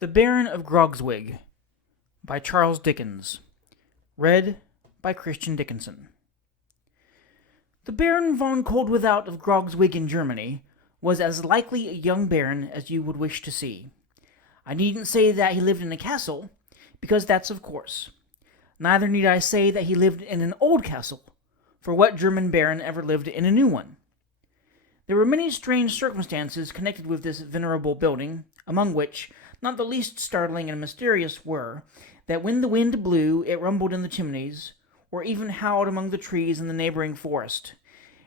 The Baron of Grogzwig by Charles Dickens. Read by Christian Dickinson. The Baron von Koldwithout of Grogzwig in Germany was as likely a young baron as you would wish to see. I needn't say that he lived in a castle, because that's of course. Neither need I say that he lived in an old castle, for what German baron ever lived in a new one? There were many strange circumstances connected with this venerable building, among which not the least startling and mysterious were, that when the wind blew it rumbled in the chimneys, or even howled among the trees in the neighboring forest,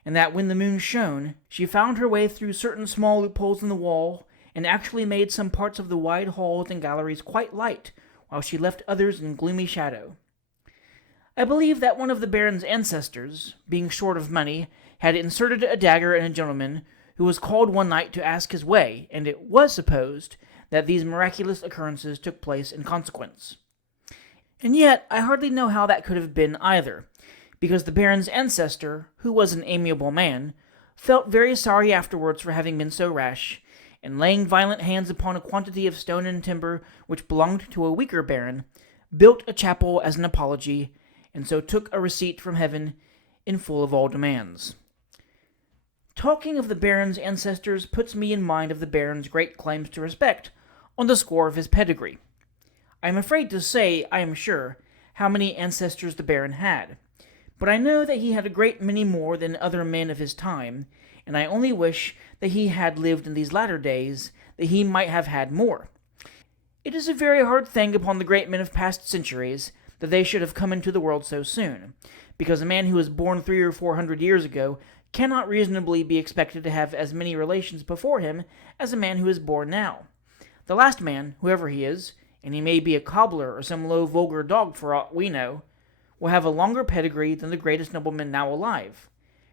and that when the moon shone, she found her way through certain small loopholes in the wall, and actually made some parts of the wide halls and galleries quite light, while she left others in gloomy shadow. I believe that one of the Baron's ancestors, being short of money, had inserted a dagger in a gentleman who was called one night to ask his way, and it was supposed that these miraculous occurrences took place in consequence. And yet I hardly know how that could have been either, because the Baron's ancestor, who was an amiable man, felt very sorry afterwards for having been so rash, and laying violent hands upon a quantity of stone and timber which belonged to a weaker baron, built a chapel as an apology, and so took a receipt from heaven in full of all demands. Talking of the Baron's ancestors puts me in mind of the Baron's great claims to respect, on the score of his pedigree. I am afraid to say, I am sure, how many ancestors the Baron had, but I know that he had a great many more than other men of his time, and I only wish that he had lived in these latter days, that he might have had more. It is a very hard thing upon the great men of past centuries that they should have come into the world so soon, because a man who was born 300 or 400 years ago cannot reasonably be expected to have as many relations before him as a man who is born now. The last man, whoever he is, and he may be a cobbler or some low vulgar dog for aught we know, will have a longer pedigree than the greatest nobleman now alive,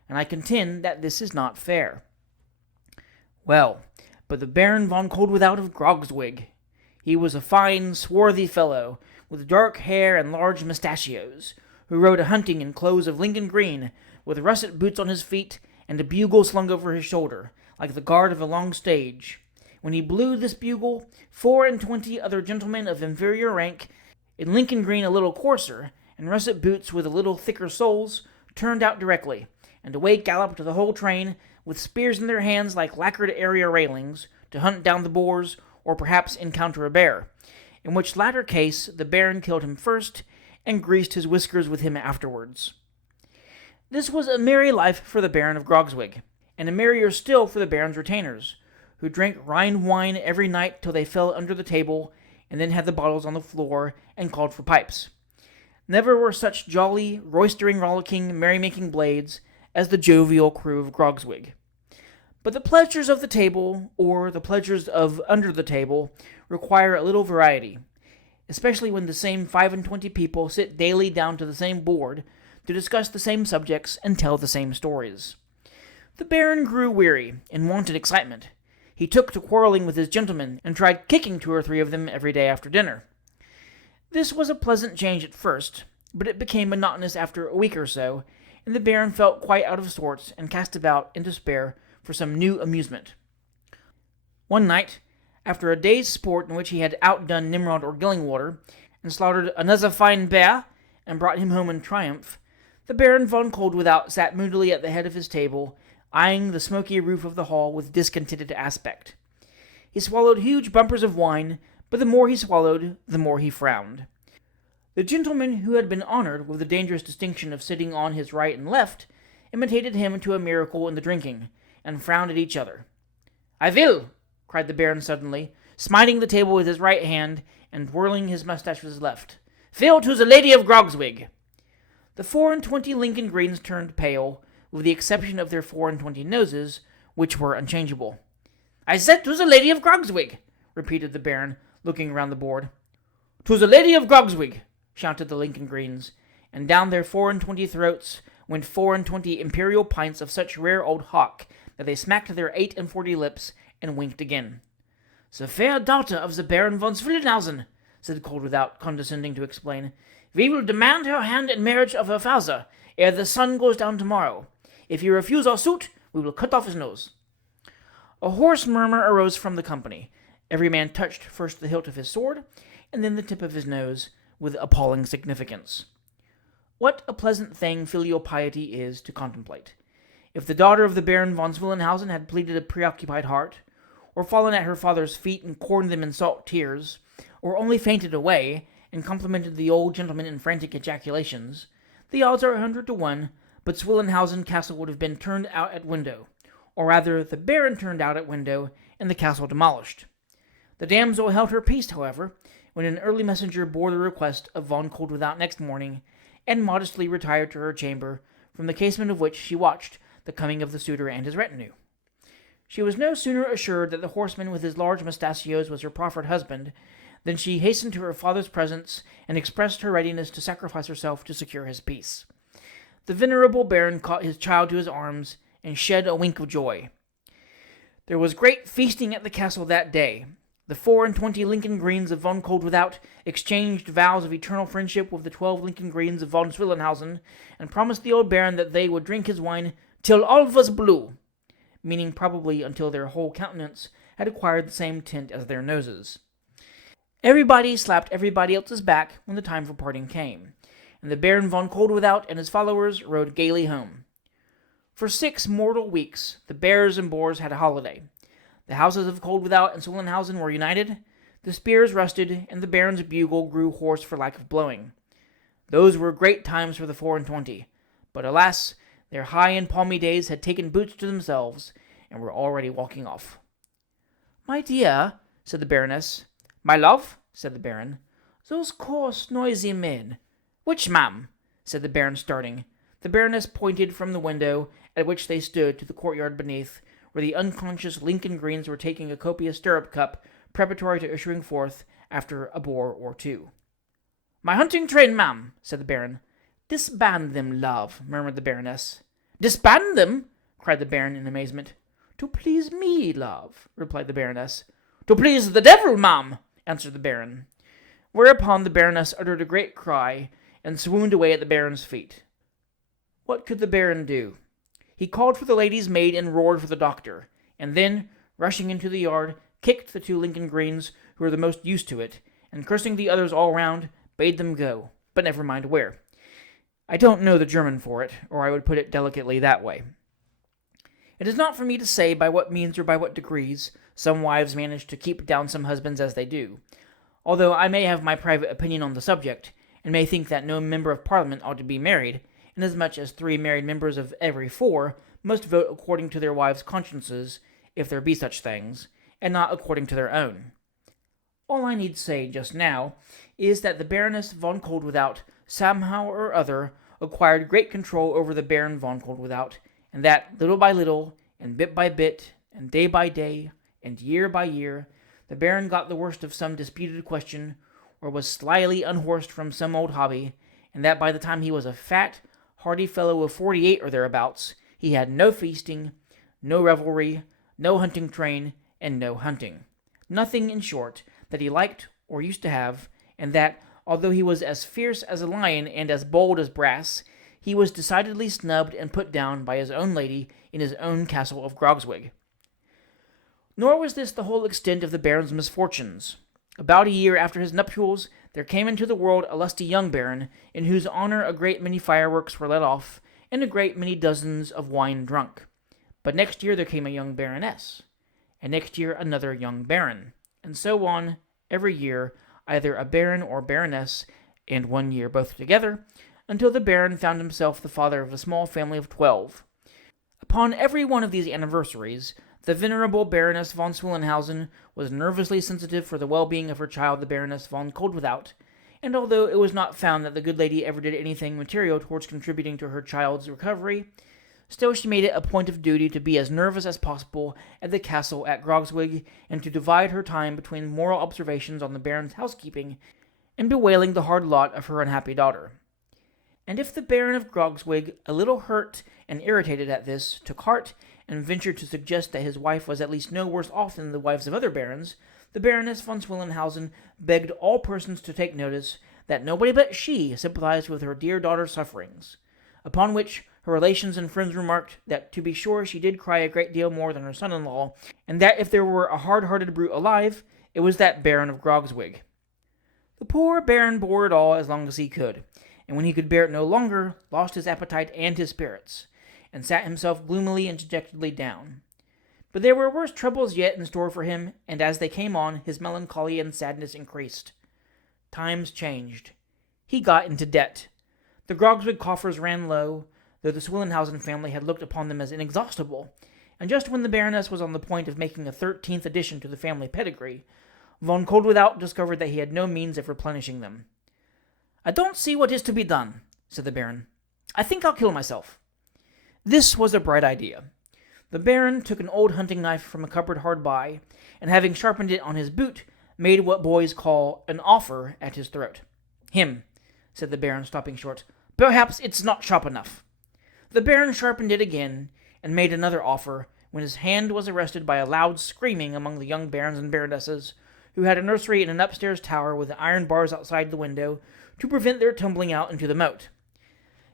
and I contend that this is not fair. Well, but the Baron von Koldwithout of Grogzwig, he was a fine, swarthy fellow, with dark hair and large mustachios, who rode a-hunting in clothes of Lincoln green, with russet boots on his feet, and a bugle slung over his shoulder, like the guard of a long stage. When he blew this bugle, 24 other gentlemen of inferior rank, in Lincoln green a little coarser, and russet boots with a little thicker soles, turned out directly, and away galloped the whole train, with spears in their hands like lacquered area railings, to hunt down the boars, or perhaps encounter a bear, in which latter case the Baron killed him first, and greased his whiskers with him afterwards. This was a merry life for the Baron of Grogzwig, and a merrier still for the Baron's retainers, who drank Rhine wine every night till they fell under the table, and then had the bottles on the floor, and called for pipes. Never were such jolly, roistering, rollicking, merrymaking blades as the jovial crew of Grogzwig. But the pleasures of the table, or the pleasures of under the table, require a little variety, especially when the same 25 people sit daily down to the same board, to discuss the same subjects and tell the same stories. The Baron grew weary, and wanted excitement. He took to quarrelling with his gentlemen, and tried kicking 2 or 3 of them every day after dinner. This was a pleasant change at first, but it became monotonous after a week or so, and the Baron felt quite out of sorts, and cast about in despair for some new amusement. One night, after a day's sport in which he had outdone Nimrod or Gillingwater, and slaughtered another fine bear, and brought him home in triumph, the Baron von Koldwithout sat moodily at the head of his table, eyeing the smoky roof of the hall with discontented aspect. He swallowed huge bumpers of wine, but the more he swallowed, the more he frowned. The gentlemen who had been honored with the dangerous distinction of sitting on his right and left imitated him to a miracle in the drinking, and frowned at each other. "I will!" cried the Baron suddenly, smiting the table with his right hand, and twirling his moustache with his left. "Fill to the Lady of Grogzwig!" The 24 Lincoln greens turned pale, with the exception of their 24 noses, which were unchangeable. "I said to the Lady of Grogzwig!" repeated the Baron, looking round the board. "To the Lady of Grogzwig!" shouted the Lincoln greens, and down their 24 throats went 24 imperial pints of such rare old hock that they smacked their 48 lips and winked again. "The fair daughter of the Baron von Swillenhausen," said Koldwithout, condescending to explain. "We will demand her hand in marriage of her father, ere the sun goes down tomorrow. If he refuse our suit, we will cut off his nose." A hoarse murmur arose from the company, Every man touched first the hilt of his sword, and then the tip of his nose, with appalling significance. What a pleasant thing filial piety is to contemplate! If the daughter of the Baron von Swillenhausen had pleaded a preoccupied heart, or fallen at her father's feet and corned them in salt tears, or only fainted away, and complimented the old gentleman in frantic ejaculations, the odds are 100 to 1, but Swillenhausen Castle would have been turned out at window, or rather the Baron turned out at window, and the castle demolished. The damsel held her peace, however, when an early messenger bore the request of von Koldwithout next morning, and modestly retired to her chamber, from the casement of which she watched the coming of the suitor and his retinue. She was no sooner assured that the horseman with his large mustachios was her proffered husband, than she hastened to her father's presence and expressed her readiness to sacrifice herself to secure his peace. The venerable Baron caught his child to his arms, and shed a wink of joy. There was great feasting at the castle that day. The 24 Lincoln Greens of von Koldwithout exchanged vows of eternal friendship with the 12 Lincoln Greens of von Swillenhausen, and promised the old Baron that they would drink his wine till all was blue, meaning probably until their whole countenance had acquired the same tint as their noses. Everybody slapped everybody else's back when the time for parting came, and the Baron von Koldwithout and his followers rode gaily home. For 6 mortal weeks the bears and boars had a holiday. The houses of Koldwithout and Swillenhausen were united, the spears rusted, and the Baron's bugle grew hoarse for lack of blowing. Those were great times for the 24, but alas, their high and palmy days had taken boots to themselves, and were already walking off. "My dear," said the Baroness. "My love," said the Baron. "Those coarse, noisy men." "Which, ma'am?" said the Baron, starting. The Baroness pointed from the window at which they stood to the courtyard beneath, where the unconscious Lincoln Greens were taking a copious stirrup cup, preparatory to issuing forth after a boar or two. "My hunting train, ma'am," said the Baron. "Disband them, love," murmured the Baroness. "Disband them?" cried the Baron in amazement. "To please me, love," replied the Baroness. "To please the devil, ma'am," answered the Baron. Whereupon the Baroness uttered a great cry, and swooned away at the Baron's feet. What could the Baron do? He called for the lady's maid and roared for the doctor, and then, rushing into the yard, kicked the 2 Lincoln Greens, who were the most used to it, and cursing the others all round, bade them go, but never mind where. I don't know the German for it, or I would put it delicately that way. It is not for me to say by what means or by what degrees some wives manage to keep down some husbands as they do, although I may have my private opinion on the subject, and may think that no member of Parliament ought to be married, inasmuch as 3 married members of every 4 must vote according to their wives' consciences, if there be such things, and not according to their own. All I need say just now is that the Baroness von Koldwithout somehow or other acquired great control over the Baron von Koldwithout, and that little by little, and bit by bit, and day by day, and year by year, the Baron got the worst of some disputed question, or was slyly unhorsed from some old hobby, and that by the time he was a fat, hearty fellow of 48 or thereabouts, he had no feasting, no revelry, no hunting train, and no hunting. Nothing, in short, that he liked or used to have, and that, although he was as fierce as a lion and as bold as brass, he was decidedly snubbed and put down by his own lady in his own castle of Grogzwig. Nor was this the whole extent of the Baron's misfortunes. About a year after his nuptials, there came into the world a lusty young Baron, in whose honor a great many fireworks were let off, and a great many dozens of wine drunk. But next year there came a young Baroness, and next year another young Baron, and so on, every year, either a Baron or Baroness, and one year both together, until the Baron found himself the father of a small family of 12. Upon every one of these anniversaries, the venerable Baroness von Swillenhausen was nervously sensitive for the well-being of her child, the Baroness von Koldwithout, and although it was not found that the good lady ever did anything material towards contributing to her child's recovery, still she made it a point of duty to be as nervous as possible at the castle at Grogzwig, and to divide her time between moral observations on the Baron's housekeeping and bewailing the hard lot of her unhappy daughter. And if the Baron of Grogzwig, a little hurt and irritated at this, took heart, and ventured to suggest that his wife was at least no worse off than the wives of other barons, the Baroness von Swillenhausen begged all persons to take notice that nobody but she sympathized with her dear daughter's sufferings, upon which her relations and friends remarked that to be sure she did cry a great deal more than her son-in-law, and that if there were a hard-hearted brute alive, It was that Baron of Grogzwig. The poor Baron bore it all as long as he could, and when he could bear it no longer, lost his appetite and his spirits, and sat himself gloomily and dejectedly down. But there were worse troubles yet in store for him, and as they came on, his melancholy and sadness increased. Times changed. He got into debt. The Grogzwig coffers ran low, though the Swillenhausen family had looked upon them as inexhaustible, and just when the Baroness was on the point of making a 13th addition to the family pedigree, von Koldwithout discovered that he had no means of replenishing them. "I don't see what is to be done," said the Baron. "I think I'll kill myself." This was a bright idea. The Baron took an old hunting knife from a cupboard hard by, and having sharpened it on his boot, made what boys call an offer at his throat. "Him," said the Baron, stopping short. "Perhaps it's not sharp enough." The Baron sharpened it again, and made another offer, when his hand was arrested by a loud screaming among the young barons and baronesses, who had a nursery in an upstairs tower with iron bars outside the window, to prevent their tumbling out into the moat.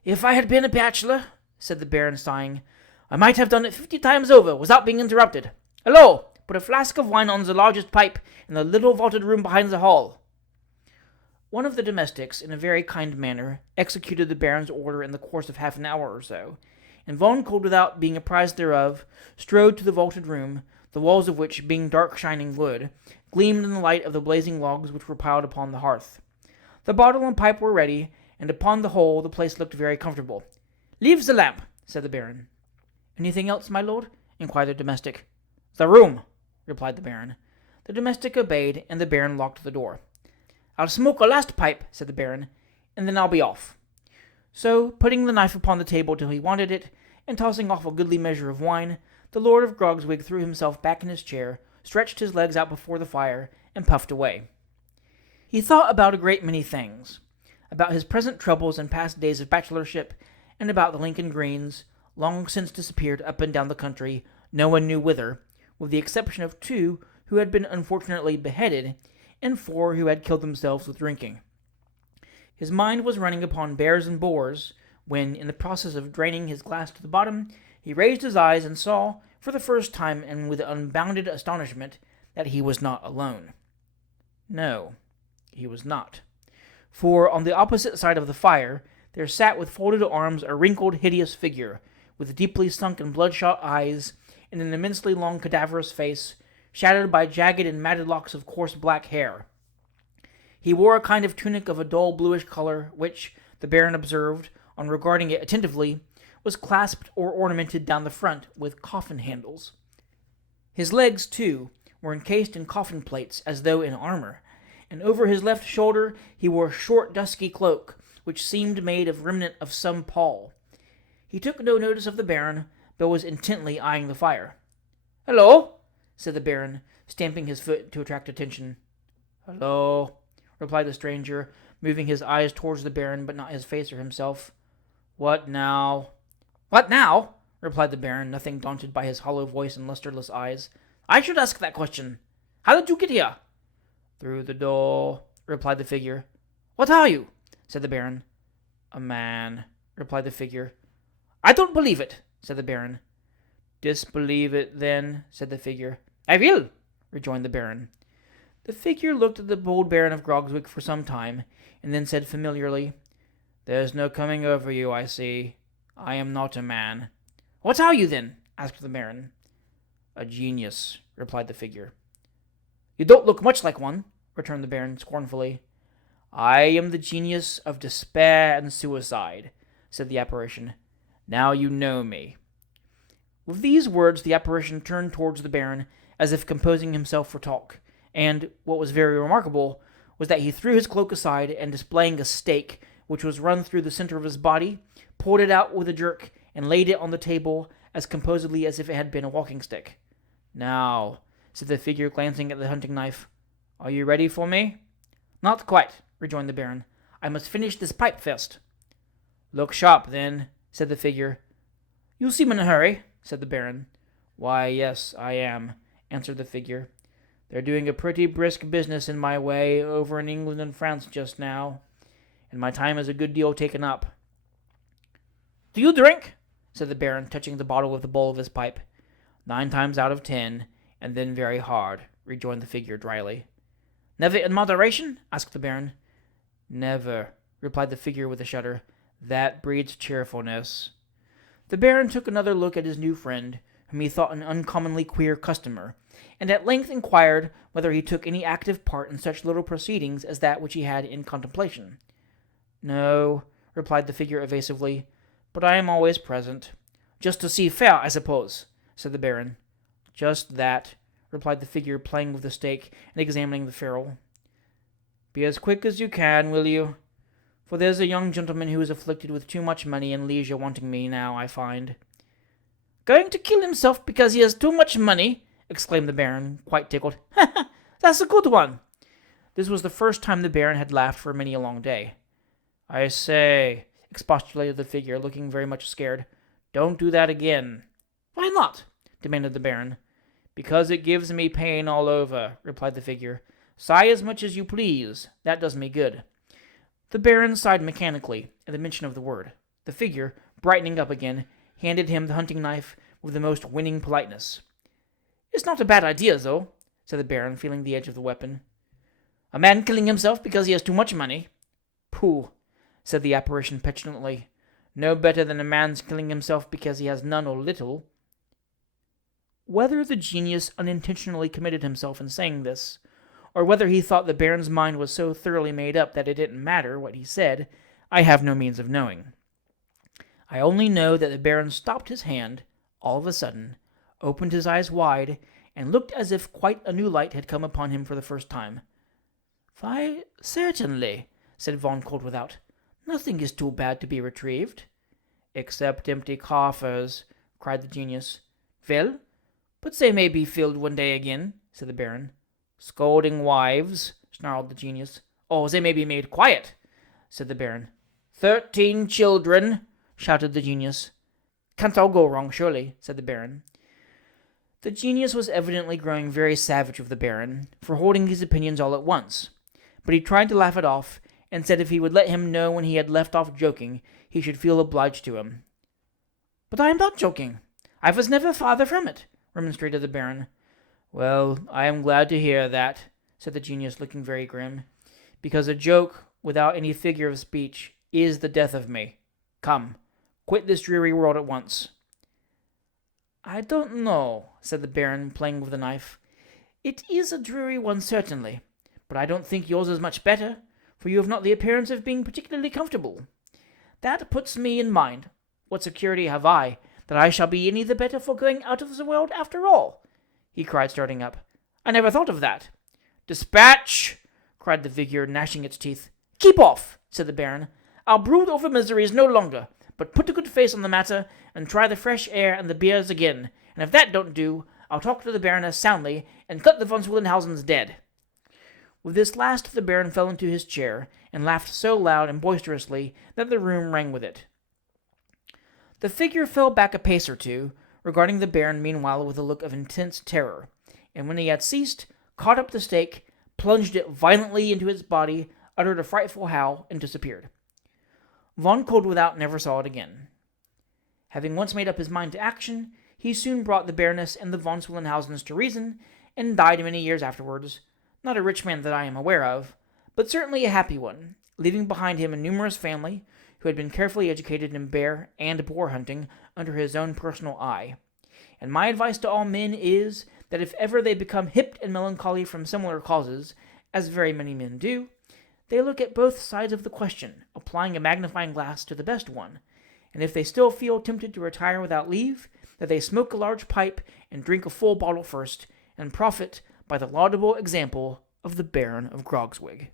"If I had been a bachelor," said the Baron, sighing, "I might have done it 50 times over, without being interrupted. Hello! Put a flask of wine on the largest pipe, in the little vaulted room behind the hall." One of the domestics, in a very kind manner, executed the Baron's order in the course of half an hour or so, and von Koldwithout, being apprised thereof, strode to the vaulted room, the walls of which, being dark shining wood, gleamed in the light of the blazing logs which were piled upon the hearth. The bottle and pipe were ready, and upon the whole the place looked very comfortable. "Leave the lamp," said the Baron. "Anything else, my lord?" inquired the domestic. "The room," replied the Baron. The domestic obeyed, and the Baron locked the door. "I'll smoke a last pipe," said the Baron, "and then I'll be off." So, putting the knife upon the table till he wanted it, and tossing off a goodly measure of wine, the Lord of Grogzwig threw himself back in his chair, stretched his legs out before the fire, and puffed away. He thought about a great many things, about his present troubles and past days of bachelorship, and about the Lincoln Greens, long since disappeared up and down the country, no one knew whither, with the exception of 2 who had been unfortunately beheaded, and 4 who had killed themselves with drinking. His mind was running upon bears and boars, when, in the process of draining his glass to the bottom, he raised his eyes and saw, for the first time and with unbounded astonishment, that he was not alone. No, he was not. For, on the opposite side of the fire, there sat with folded arms a wrinkled, hideous figure, with deeply sunk and bloodshot eyes, and an immensely long cadaverous face, shadowed by jagged and matted locks of coarse black hair. He wore a kind of tunic of a dull bluish color, which, the Baron observed, on regarding it attentively, was clasped or ornamented down the front with coffin handles. His legs, too, were encased in coffin plates, as though in armor, and over his left shoulder he wore a short dusky cloak, which seemed made of remnant of some pall. He took no notice of the Baron, but was intently eyeing the fire. "Hello," said the Baron, stamping his foot to attract attention. "Hello," replied the stranger, moving his eyes towards the Baron, but not his face or himself. "What now?" "What now?" replied the Baron, nothing daunted by his hollow voice and lustreless eyes. "I should ask that question. How did you get here?" "Through the door," replied the figure. "What are you?" said the Baron. "A man," replied the figure. "I don't believe it," said the Baron. "Disbelieve it, then," said the figure. "I will," rejoined the Baron. The figure looked at the bold Baron of Grogzwig for some time, and then said familiarly, "There's no coming over you, I see. I am not a man." "What are you, then?" asked the Baron. "A genius," replied the figure. "You don't look much like one," returned the Baron scornfully. "I am the genius of despair and suicide," said the apparition. "Now you know me." With these words the apparition turned towards the Baron, as if composing himself for talk, and, what was very remarkable, was that he threw his cloak aside, and displaying a stake, which was run through the center of his body, pulled it out with a jerk, and laid it on the table as composedly as if it had been a walking-stick. "Now," said the figure, glancing at the hunting knife, "are you ready for me?" "Not quite," rejoined the Baron. "I must finish this pipe first." "Look sharp, then," said the figure. "You seem in a hurry," said the Baron. "Why, yes, I am," answered the figure. "They're doing a pretty brisk business in my way over in England and France just now, and my time is a good deal taken up." "Do you drink?" said the Baron, touching the bottle with the bowl of his pipe. "9 times out of 10, and then very hard," rejoined the figure dryly. Never in moderation? Asked the Baron. Never, replied the figure with a shudder. That breeds cheerfulness. The Baron took another look at his new friend, whom he thought an uncommonly queer customer, and at length inquired whether he took any active part in such little proceedings as that which he had in contemplation. No, replied the figure evasively, but I am always present. Just to see fair, I suppose, said the Baron. Just that, replied the figure, playing with the stake and examining the ferrule. Be as quick as you can, will you? For there's a young gentleman who is afflicted with too much money and leisure wanting me now, I find. Going to kill himself because he has too much money? Exclaimed the Baron, quite tickled. Ha ha! That's a good one. This was the first time the Baron had laughed for many a long day. I say, expostulated the figure, looking very much scared. Don't do that again. Why not? Demanded the Baron. Because it gives me pain all over, replied the figure. Sigh as much as you please. That does me good. The Baron sighed mechanically at the mention of the word. The figure, brightening up again, handed him the hunting knife with the most winning politeness. It's not a bad idea, though, said the Baron, feeling the edge of the weapon. A man killing himself because he has too much money? Pooh, said the apparition petulantly. No better than a man's killing himself because he has none or little. Whether the genius unintentionally committed himself in saying this, or whether he thought the Baron's mind was so thoroughly made up that it didn't matter what he said, I have no means of knowing. I only know that the Baron stopped his hand, all of a sudden, opened his eyes wide, and looked as if quite a new light had come upon him for the first time. Why, certainly, said von Koldwithout. Nothing is too bad to be retrieved. Except empty coffers, cried the genius. Well, but they may be filled one day again, said the Baron. Scolding wives, snarled the genius. Oh, they may be made quiet, said the Baron. 13 children, shouted the genius. Can't all go wrong, surely, said the Baron. The genius was evidently growing very savage with the Baron for holding these opinions all at once, but he tried to laugh it off, and said if he would let him know when he had left off joking, he should feel obliged to him. But I am not joking. I was never farther from it, remonstrated the Baron. Well, I am glad to hear that, said the genius, looking very grim, because a joke without any figure of speech is the death of me. Come, quit this dreary world at once. I don't know, said the Baron, playing with the knife. It is a dreary one, certainly, but I don't think yours is much better, for you have not the appearance of being particularly comfortable. That puts me in mind. What security have I that I shall be any the better for going out of the world after all? He cried, starting up. I never thought of that. Dispatch! Cried the figure, gnashing its teeth. Keep off, said the Baron. I'll brood over miseries no longer, but put a good face on the matter, and try the fresh air and the beers again, and if that don't do, I'll talk to the Baroness soundly, and cut the von Swillenhausens dead. With this last the Baron fell into his chair, and laughed so loud and boisterously that the room rang with it. The figure fell back a pace or two, regarding the Baron meanwhile with a look of intense terror, and when he had ceased, caught up the stake, plunged it violently into its body, uttered a frightful howl, and disappeared. Von Koldwithout never saw it again. Having once made up his mind to action, he soon brought the Baroness and the von Swillenhausens to reason, and died many years afterwards, not a rich man that I am aware of, but certainly a happy one, leaving behind him a numerous family, who had been carefully educated in bear and boar hunting under his own personal eye. And my advice to all men is, that if ever they become hipped and melancholy from similar causes, as very many men do, they look at both sides of the question, applying a magnifying glass to the best one, and if they still feel tempted to retire without leave, that they smoke a large pipe and drink a full bottle first, and profit by the laudable example of the Baron of Grogzwig.